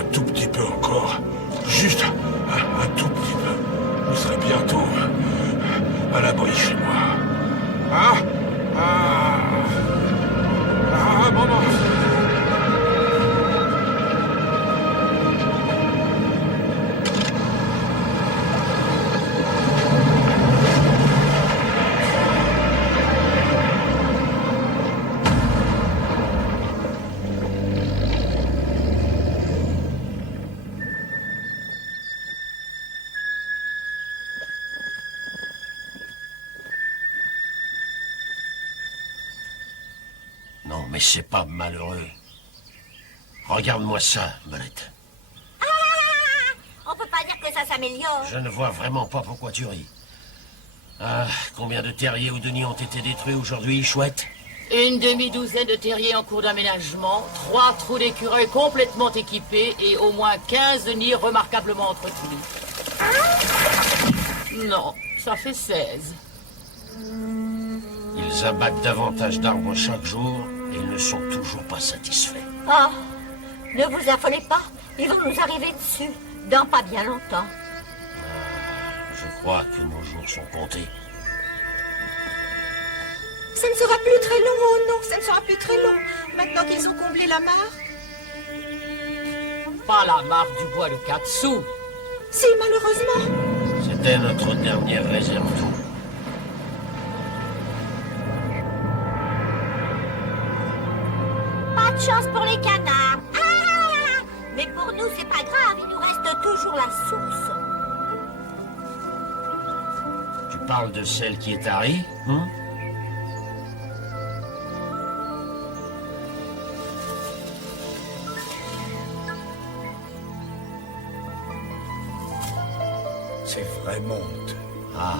Un tout petit peu encore. Juste un tout petit peu. Vous serez bientôt à l'abri chez moi. Ah Ah Ah, maman. Non, mais c'est pas malheureux. Regarde-moi ça, Molette. On peut pas dire que ça s'améliore. Je ne vois vraiment pas pourquoi tu ris. Ah, combien de terriers ou de nids ont été détruits aujourd'hui, chouette? Une demi-douzaine de terriers en cours d'aménagement, 3 trous d'écureuil complètement équipés et au moins 15 nids remarquablement entretenus. Non, ça fait 16. Ils abattent davantage d'arbres chaque jour et ils ne sont toujours pas satisfaits. Oh, ne vous affolez pas. Ils vont nous arriver dessus dans pas bien longtemps. Je crois que nos jours sont comptés. Ça ne sera plus très long, oh non, ça ne sera plus très long. Maintenant qu'ils ont comblé la mare. Pas la mare du bois de Katsu. Si, malheureusement. C'était notre dernière réserve d'eau. Pas de chance pour les canards. Ah, mais pour nous, c'est pas grave. Il nous reste toujours la source. Tu parles de celle qui est tarie, hein? C'est vraiment honteux. Ah,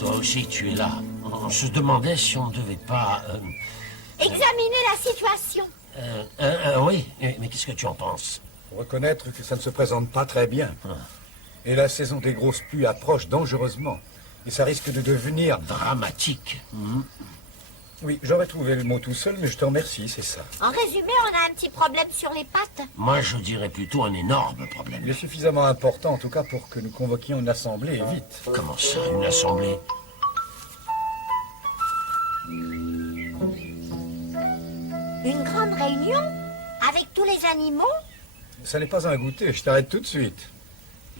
toi aussi tu es là. On se demandait si on ne devait pas... Examinez la situation. oui, mais qu'est-ce que tu en penses? Faut reconnaître que ça ne se présente pas très bien. Et la saison des grosses pluies approche dangereusement. Et ça risque de devenir... Dramatique. Oui, j'aurais trouvé le mot tout seul, mais je te remercie, c'est ça. En résumé, on a un petit problème sur les pattes. Moi, je dirais plutôt un énorme problème. Il est suffisamment important, en tout cas, pour que nous convoquions une assemblée, et vite. Comment ça, une assemblée? Une grande réunion avec tous les animaux. Ça n'est pas un goûter, je t'arrête tout de suite.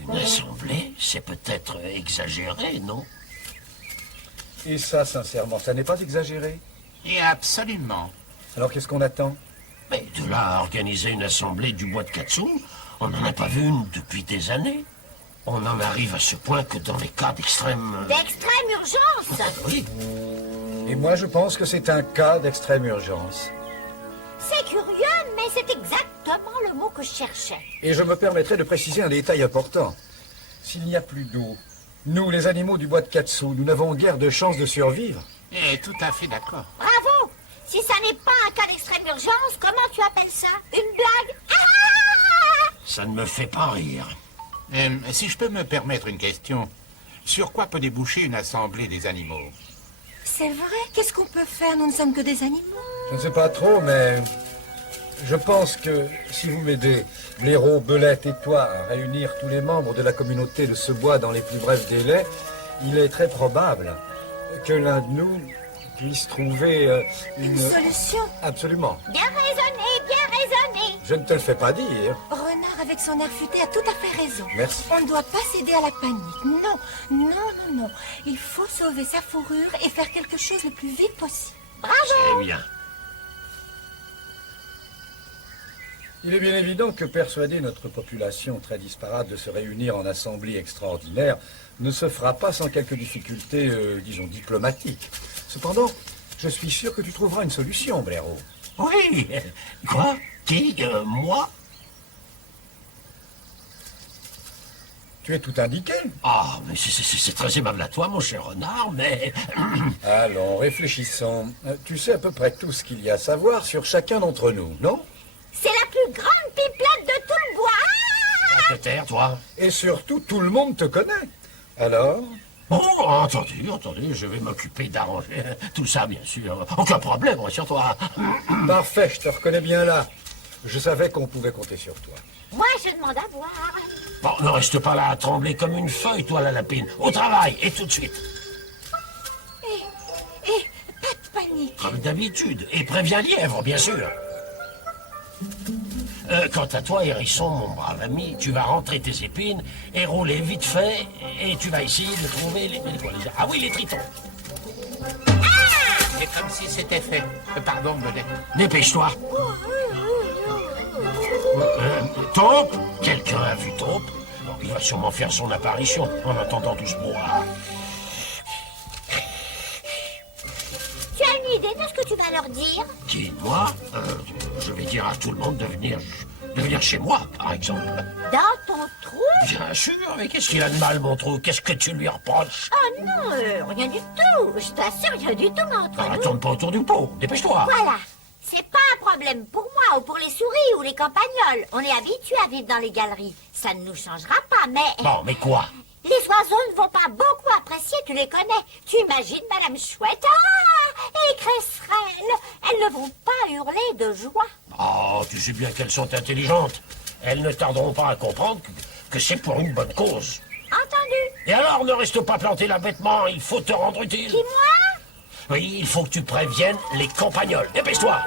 Une assemblée? C'est peut-être exagéré, non? Et ça, sincèrement, ça n'est pas exagéré? Et absolument. Alors qu'est-ce qu'on attend? Mais de là à organiser une assemblée du bois de Katsu, on n'en a pas vu une depuis des années. On en arrive à ce point que dans les cas d'extrême... D'extrême urgence. Oui. Et moi, je pense que c'est un cas d'extrême urgence. C'est curieux, mais c'est exactement le mot que je cherchais. Et je me permettrai de préciser un détail important. S'il n'y a plus d'eau, nous, les animaux du bois de Katsu, nous n'avons guère de chance de survivre. Et tout à fait d'accord. Bravo. Si ça n'est pas un cas d'extrême urgence, comment tu appelles ça? Une blague? Ah! Ça ne me fait pas rire. Si je peux me permettre une question, sur quoi peut déboucher une assemblée des animaux? C'est vrai, qu'est-ce qu'on peut faire? Nous ne sommes que des animaux. Je ne sais pas trop, mais je pense que si vous m'aidez, Blaireau, Belette et toi, à réunir tous les membres de la communauté de ce bois dans les plus brefs délais, il est très probable que l'un de nous puisse trouver Une solution. Absolument. Bien raisonné, bien raisonné. Je ne te le fais pas dire. Renard, avec son air futé, a tout à fait raison. Merci. On ne doit pas céder à la panique. Non, non, non, non. Il faut sauver sa fourrure et faire quelque chose le plus vite possible. Bravo. C'est bien. Il est bien évident que persuader notre population très disparate de se réunir en assemblée extraordinaire ne se fera pas sans quelques difficultés, disons, diplomatiques. Cependant, je suis sûr que tu trouveras une solution, Blaireau. Oui. Quoi? Qui? Moi? Tu es tout indiqué. Ah, mais c'est très aimable à toi, mon cher renard, mais... Allons, réfléchissons. Tu sais à peu près tout ce qu'il y a à savoir sur chacun d'entre nous, non? C'est la plus grande pipelette de tout le bois. Ah! Te taire, toi. Et surtout, tout le monde te connaît. Alors? Oh, entendu, je vais m'occuper d'arranger tout ça, bien sûr. Aucun problème, rassure-toi. Parfait, je te reconnais bien là. Je savais qu'on pouvait compter sur toi. Moi, je demande à boire. Bon, ne reste pas là à trembler comme une feuille, toi, la lapine. Au travail, et tout de suite. Pas de panique. Comme d'habitude. Et préviens Lièvre, bien sûr. Quant à toi, Hérisson, mon brave ami, tu vas rentrer tes épines et rouler vite fait, et tu vas essayer de trouver Ah oui, les tritons. C'est comme si c'était fait. Pardon, Belette. Dépêche-toi. Taupe? Quelqu'un a vu Taupe? Bon, il va sûrement faire son apparition en attendant tout ce brouhaha. Tu as une idée de ce que tu vas leur dire? Qui, moi? Je vais dire à tout le monde de venir chez moi, par exemple. Dans ton trou? Bien sûr, mais qu'est-ce qu'il a de mal, mon trou? Qu'est-ce que tu lui reproches? Oh non, rien du tout. Je t'assure, rien du tout, mais entre Ah, nous... tourne pas autour du pot, dépêche-toi. Voilà. C'est pas un problème pour moi ou pour les souris ou les campagnols. On est habitués à vivre dans les galeries. Ça ne nous changera pas, mais... Bon, mais quoi? Les oiseaux ne vont pas beaucoup apprécier, tu les connais. Tu imagines Madame Chouette? Ah! Et Cresserelle, elles ne vont pas hurler de joie. Oh, tu sais bien qu'elles sont intelligentes. Elles ne tarderont pas à comprendre que c'est pour une bonne cause. Entendu? Et alors, ne reste pas planté là bêtement, il faut te rendre utile. Qui, moi? Oui, il faut que tu préviennes les campagnols. Dépêche-toi.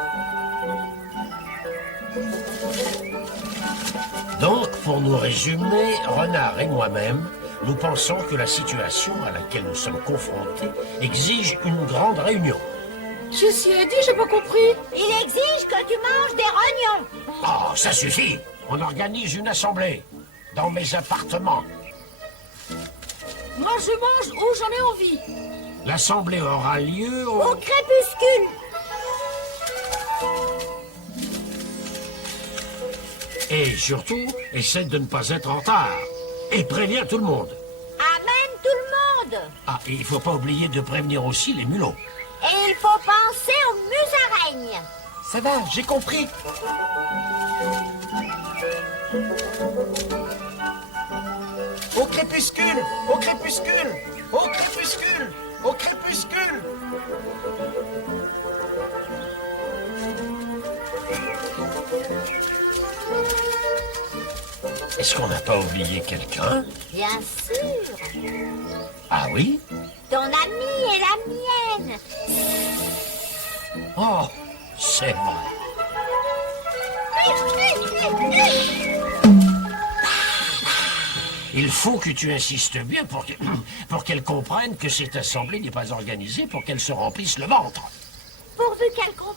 Donc, pour nous résumer, Renard et moi-même, nous pensons que la situation à laquelle nous sommes confrontés exige une grande réunion. Qu'est-ce qu'il a dit? J'ai pas compris. Il exige que tu manges des rognons. Oh, ça suffit. On organise une assemblée dans mes appartements. Moi, je mange où j'en ai envie. L'assemblée aura lieu Au crépuscule. Et surtout, essaie de ne pas être en retard. Et préviens tout le monde. Amène tout le monde. Ah, et il faut pas oublier de prévenir aussi les mulots. Et il faut penser aux musaraignes. Ça va, j'ai compris. Au crépuscule! Au crépuscule! Au crépuscule! Au crépuscule! Est-ce qu'on n'a pas oublié quelqu'un? Bien sûr. Ah oui? Ton amie et la mienne. Oh, c'est vrai. Il faut que tu insistes bien pour qu'elle comprenne que cette assemblée n'est pas organisée pour qu'elle se remplisse le ventre. Pourvu qu'elle comprenne.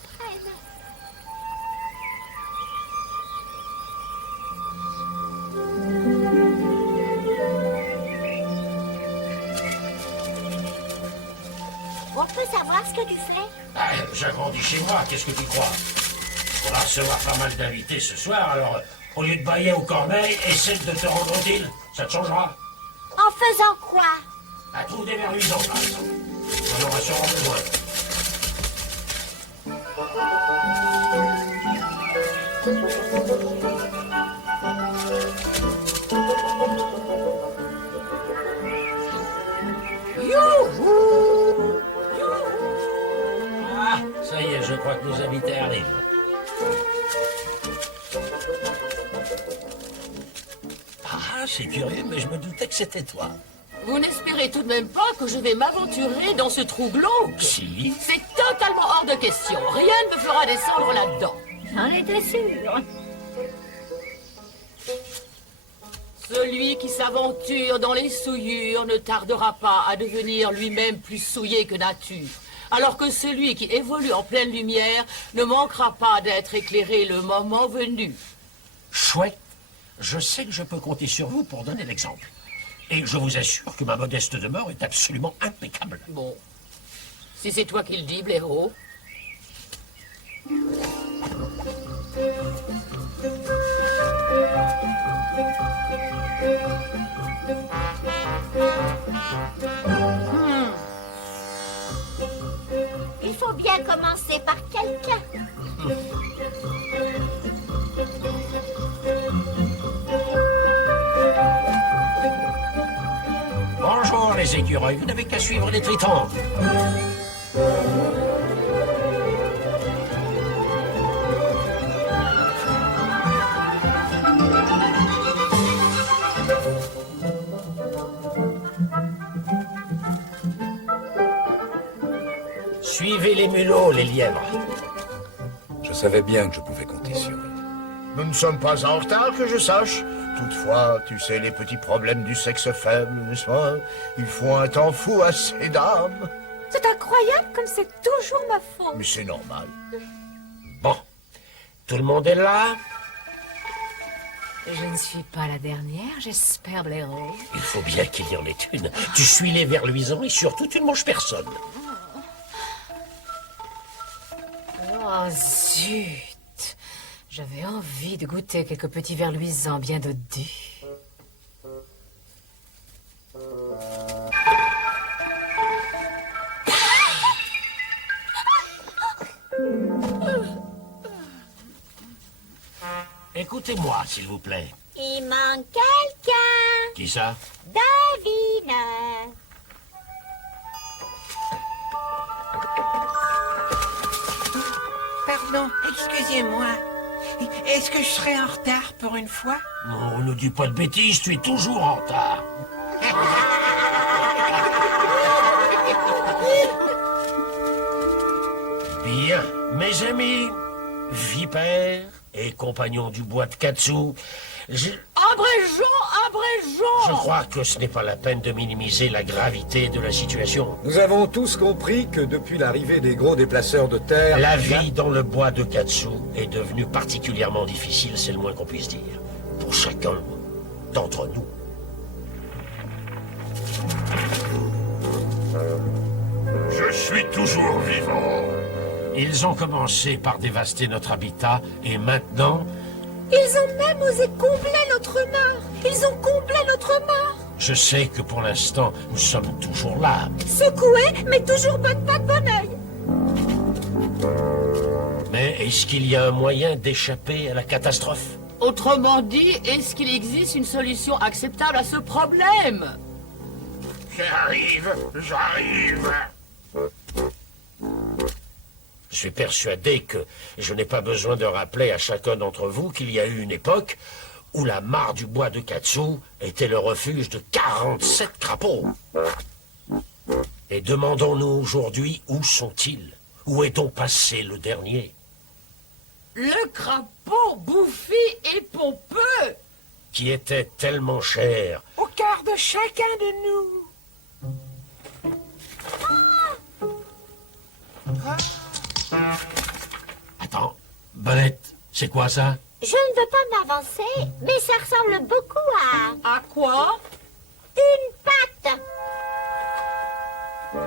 On peut savoir ce que tu fais? J'agrandis chez moi, qu'est-ce que tu crois? On va recevoir pas mal d'invités ce soir, alors au lieu de bailler aux corneilles, essaie de te rendre utile. Ça te changera. En faisant quoi? À trouver des verluisants, par exemple. On aura sûrement besoin. Youhou! Ah, ça y est, je crois que nos invités arrivent. Ah, c'est curieux, mais je me doutais que c'était toi. Vous n'espérez tout de même pas que je vais m'aventurer dans ce trou glauque? Si. C'est totalement hors de question. Rien ne me fera descendre là-dedans. J'en étais sûre. Celui qui s'aventure dans les souillures ne tardera pas à devenir lui-même plus souillé que nature. Alors que celui qui évolue en pleine lumière ne manquera pas d'être éclairé le moment venu. Chouette, je sais que je peux compter sur vous pour donner l'exemple. Et je vous assure que ma modeste demeure est absolument impeccable. Bon. Si c'est toi qui le dis, blaireau. Il faut bien commencer par quelqu'un. Bonjour les écureuils, vous n'avez qu'à suivre les tritons. Suivez les mulots, les lièvres. Je savais bien que je pouvais compter sur eux. Nous ne sommes pas en retard, que je sache. Toutefois, tu sais les petits problèmes du sexe faible, n'est-ce pas? Ils font un temps fou à ces dames. C'est incroyable comme c'est toujours ma faute. Mais c'est normal. Bon, tout le monde est là? Je ne suis pas la dernière, j'espère, Blaireau. Il faut bien qu'il y en ait une. Tu suis les vers luisants et surtout, tu ne manges personne. Oh, zut! J'avais envie de goûter quelques petits vers luisants bien dodus. Écoutez-moi, s'il vous plaît. Il manque quelqu'un. Qui ça? Davine. Pardon, excusez-moi. Est-ce que je serai en retard pour une fois? Non, ne dis pas de bêtises, tu es toujours en retard. Bien, mes amis, vipères et compagnons du bois de Katsu, Abrégeons, abrégeons! je crois que ce n'est pas la peine de minimiser la gravité de la situation. Nous avons tous compris que depuis l'arrivée des gros déplaceurs de terre... La vie dans le bois de Katsu est devenue particulièrement difficile, c'est le moins qu'on puisse dire. Pour chacun d'entre nous. Je suis toujours vivant. Ils ont commencé par dévaster notre habitat et maintenant, Ils ont même osé combler notre mort. Ils ont comblé notre mort. je sais que pour l'instant, nous sommes toujours là. Secoué, mais toujours bonne patte, bon oeil. Mais est-ce qu'il y a un moyen d'échapper à la catastrophe? Autrement dit, est-ce qu'il existe une solution acceptable à ce problème? J'arrive, j'arrive. Je suis persuadé que je n'ai pas besoin de rappeler à chacun d'entre vous qu'il y a eu une époque où la mare du bois de Katsu était le refuge de 47 crapauds. Et demandons-nous aujourd'hui où sont-ils? Où est donc passé le dernier? Le crapaud bouffi et pompeux! Qui était tellement cher. Au cœur de chacun de nous. Attends, Belette, c'est quoi ça? Je ne veux pas m'avancer, mais ça ressemble beaucoup à À quoi? une patte.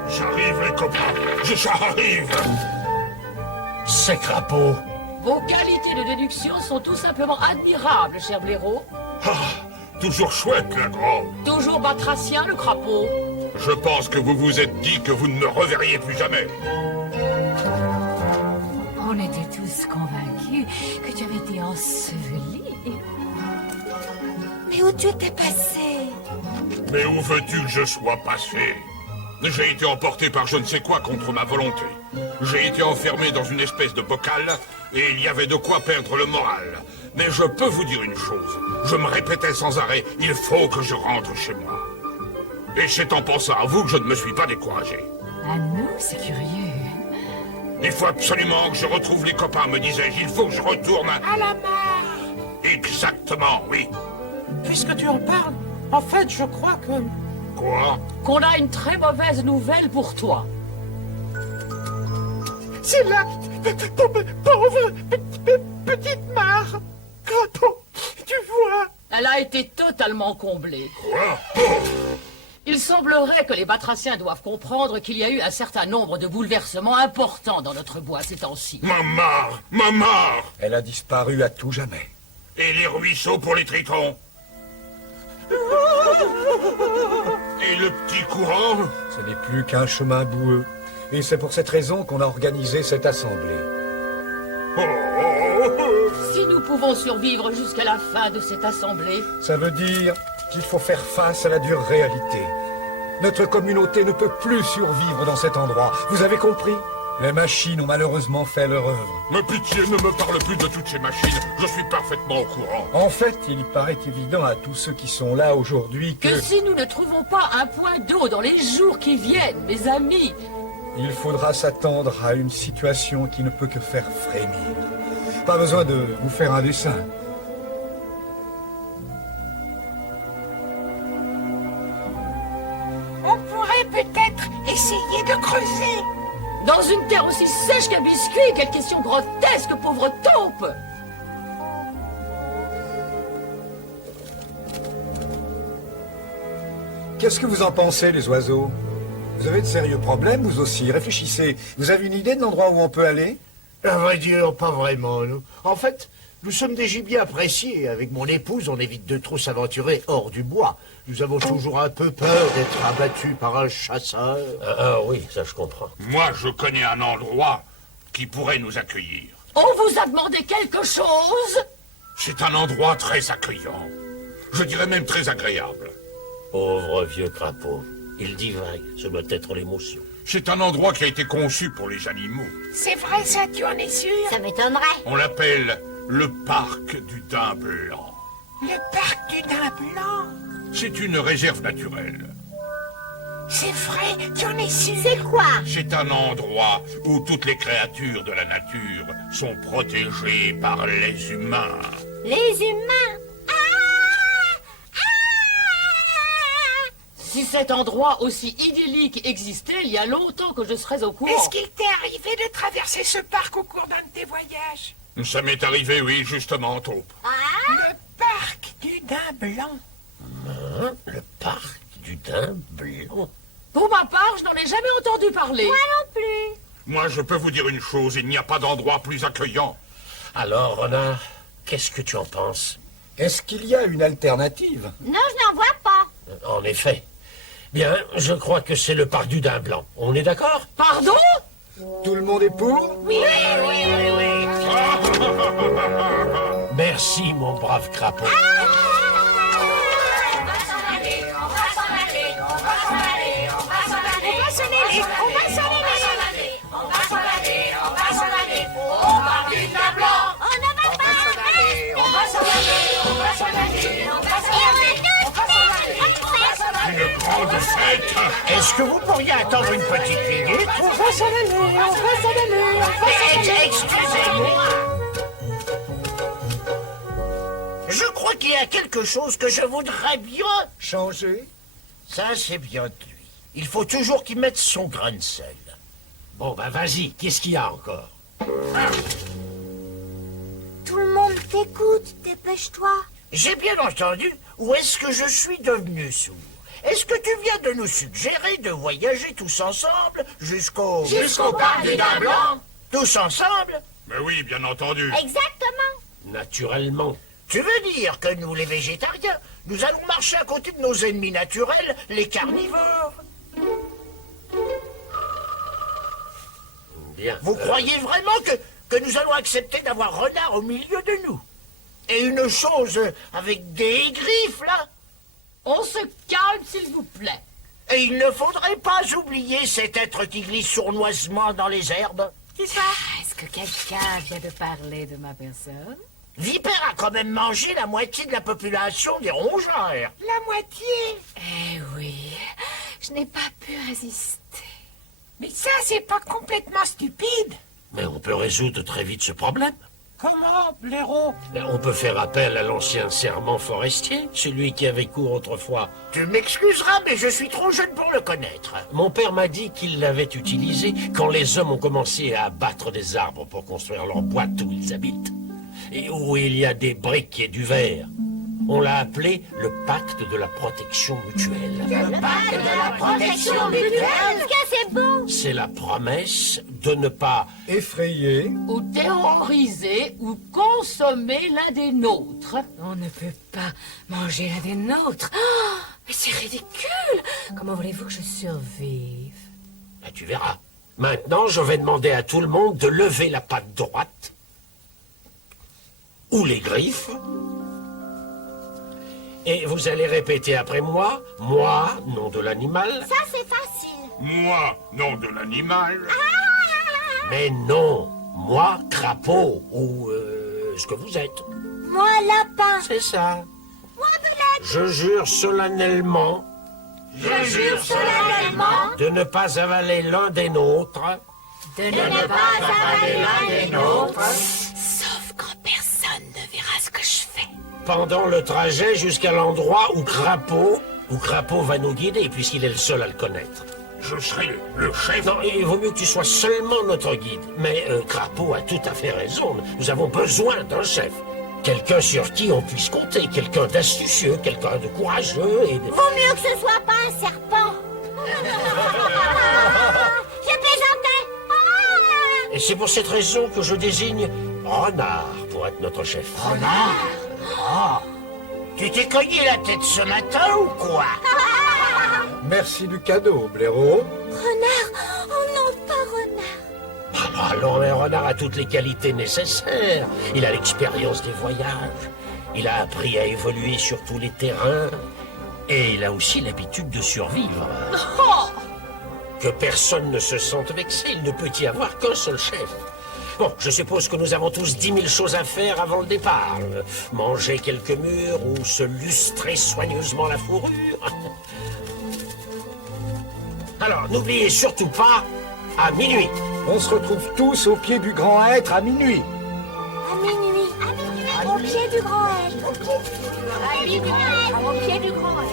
J'arrive, les copains. J'arrive. Ces crapauds. Vos qualités de déduction sont tout simplement admirables, cher Blaireau. Toujours chouette, la grande. Toujours batracien, le crapaud. Je pense que vous vous êtes dit que vous ne me reverriez plus jamais. On était tous convaincus que tu avais été enseveli. Mais où tu étais passé? Mais où veux-tu que je sois passé? J'ai été emporté par je ne sais quoi contre ma volonté. J'ai été enfermé dans une espèce de bocal et il y avait de quoi perdre le moral. Mais je peux vous dire une chose. Je me répétais sans arrêt, il faut que je rentre chez moi. Et c'est en pensant à vous que je ne me suis pas découragé. À nous, c'est curieux. Il faut absolument que je retrouve les copains, me disais-je. Il faut que je retourne À la mare. Exactement, oui. Puisque tu en parles, en fait, je crois que... Quoi? Qu'on a une très mauvaise nouvelle pour toi. C'est là, pauvre petite mare. Crapaud, tu vois. Elle a été totalement comblée. Quoi? Il semblerait que les batraciens doivent comprendre qu'il y a eu un certain nombre de bouleversements importants dans notre bois ces temps-ci. Ma mare! Ma mare! Elle a disparu à tout jamais. Et les ruisseaux pour les tritons? Et le petit courant? Ce n'est plus qu'un chemin boueux. Et c'est pour cette raison qu'on a organisé cette assemblée. Si nous pouvons survivre jusqu'à la fin de cette assemblée, Ça veut dire qu'il faut faire face à la dure réalité. Notre communauté ne peut plus survivre dans cet endroit. Vous avez compris? Les machines ont malheureusement fait leur œuvre. Mais pitié, ne me parle plus de toutes ces machines. Je suis parfaitement au courant. En fait, il paraît évident à tous ceux qui sont là aujourd'hui que si nous ne trouvons pas un point d'eau dans les jours qui viennent, mes amis, Il faudra s'attendre à une situation qui ne peut que faire frémir. Pas besoin de vous faire un dessin. On pourrait peut-être essayer de creuser. Dans une terre aussi sèche qu'un biscuit, quelle question grotesque, pauvre taupe! Qu'est-ce que vous en pensez, les oiseaux? Vous avez de sérieux problèmes, vous aussi? Réfléchissez. Vous avez une idée de l'endroit où on peut aller? À vrai dire, pas vraiment, nous. En fait, nous sommes des gibiers appréciés. Avec mon épouse, on évite de trop s'aventurer hors du bois. Nous avons toujours un peu peur d'être abattus par un chasseur. Ah oui, ça je comprends. Moi, je connais un endroit qui pourrait nous accueillir. On vous a demandé quelque chose? C'est un endroit très accueillant. Je dirais même très agréable. Pauvre vieux crapaud. Il divague, ce doit être l'émotion. C'est un endroit qui a été conçu pour les animaux. C'est vrai ça, tu en es sûr? Ça m'étonnerait. On l'appelle le parc du daim blanc. Le parc du daim blanc. C'est une réserve naturelle. C'est vrai, tu en es sûr? C'est quoi? C'est un endroit où toutes les créatures de la nature sont protégées par les humains. Les humains. Si cet endroit aussi idyllique existait, il y a longtemps que je serais au courant. Est-ce qu'il t'est arrivé de traverser ce parc au cours d'un de tes voyages? Ça m'est arrivé, oui, justement, taupe. Le parc du daim blanc. Hein? Le parc du daim blanc? Pour ma part, je n'en ai jamais entendu parler. Moi non plus. Moi, je peux vous dire une chose, il n'y a pas d'endroit plus accueillant. Alors, Renard, qu'est-ce que tu en penses? Est-ce qu'il y a une alternative? Non, je n'en vois pas. En effet. Bien, je crois que c'est le parc du daim blanc. On est d'accord? Pardon? Tout le monde est pour? Oui, oui, oui, oui. Merci, mon brave crapaud. Une grande fête. Est-ce que vous pourriez attendre une petite minute? Excusez-moi. Je crois qu'il y a quelque chose que je voudrais bien Changer? Ça, c'est bien de lui. Il faut toujours qu'il mette son grain de sel. Bon, ben vas-y, qu'est-ce qu'il y a encore? Tout le monde t'écoute, dépêche-toi. J'ai bien entendu. Où est-ce que je suis devenu sourd? Est-ce que tu viens de nous suggérer de voyager tous ensemble jusqu'au parc du daim blanc? Tous ensemble? Mais oui, bien entendu. Exactement. Naturellement. Tu veux dire que nous, les végétariens, nous allons marcher à côté de nos ennemis naturels, les carnivores? Bien. Vous croyez vraiment que nous allons accepter d'avoir Renard au milieu de nous? Et une chose avec des griffes, là? On se calme, s'il vous plaît. Et il ne faudrait pas oublier cet être qui glisse sournoisement dans les herbes. Qui ça? Est-ce que quelqu'un vient de parler de ma personne? Vipère a quand même mangé la moitié de la population des rongeurs. La moitié? Eh oui, je n'ai pas pu résister. Mais ça, c'est pas complètement stupide. Mais on peut résoudre très vite ce problème. Comment, blaireau? On peut faire appel à l'ancien serment forestier, celui qui avait cours autrefois. Tu m'excuseras, mais je suis trop jeune pour le connaître. Mon père m'a dit qu'il l'avait utilisé quand les hommes ont commencé à abattre des arbres pour construire leur boîte où ils habitent. Et où il y a des briques et du verre. On l'a appelé le pacte de la protection mutuelle. Le parc de la protection mutuelle. Est-ce que c'est beau? C'est la promesse de ne pas... Effrayé? Ou terroriser ou consommer l'un des nôtres. On ne peut pas manger l'un des nôtres. Oh, mais c'est ridicule. Comment voulez-vous que je survive? Ben, tu verras. Maintenant, je vais demander à tout le monde de lever la patte droite. Ou les griffes. Et vous allez répéter après moi. Moi, nom de l'animal. Ça, c'est facile. Moi, nom de l'animal. Mais non, moi, crapaud, ou ce que vous êtes. Moi, lapin. C'est ça. Moi, belette. Je jure solennellement Je jure solennellement de ne pas avaler l'un des nôtres De ne pas avaler l'un des nôtres Sauf quand personne ne verra ce que je fais. pendant le trajet jusqu'à l'endroit où Crapaud va nous guider, puisqu'il est le seul à le connaître. Je serai le chef. Non, il vaut mieux que tu sois seulement notre guide. Mais Crapaud a tout à fait raison. Nous avons besoin d'un chef. Quelqu'un sur qui on puisse compter. Quelqu'un d'astucieux, quelqu'un de courageux et de... Vaut mieux que ce soit pas un serpent. Je plaisantais. Et c'est pour cette raison que je désigne Renard pour être notre chef. Tu t'es cogné la tête ce matin ou quoi? Merci du cadeau, blaireau. Renard. Oh non, pas renard. Alors, mais Renard a toutes les qualités nécessaires. Il a l'expérience des voyages. Il a appris à évoluer sur tous les terrains. Et il a aussi l'habitude de survivre. Que personne ne se sente vexé. Il ne peut y avoir qu'un seul chef. Bon, je suppose que nous avons tous 10 000 choses à faire avant le départ. Manger quelques mûres ou se lustrer soigneusement la fourrure. Alors, n'oubliez surtout pas, à minuit. On se retrouve tous au pied du grand être à minuit. À minuit. À minuit. Au pied du grand L. À minuit. Au pied du grand L.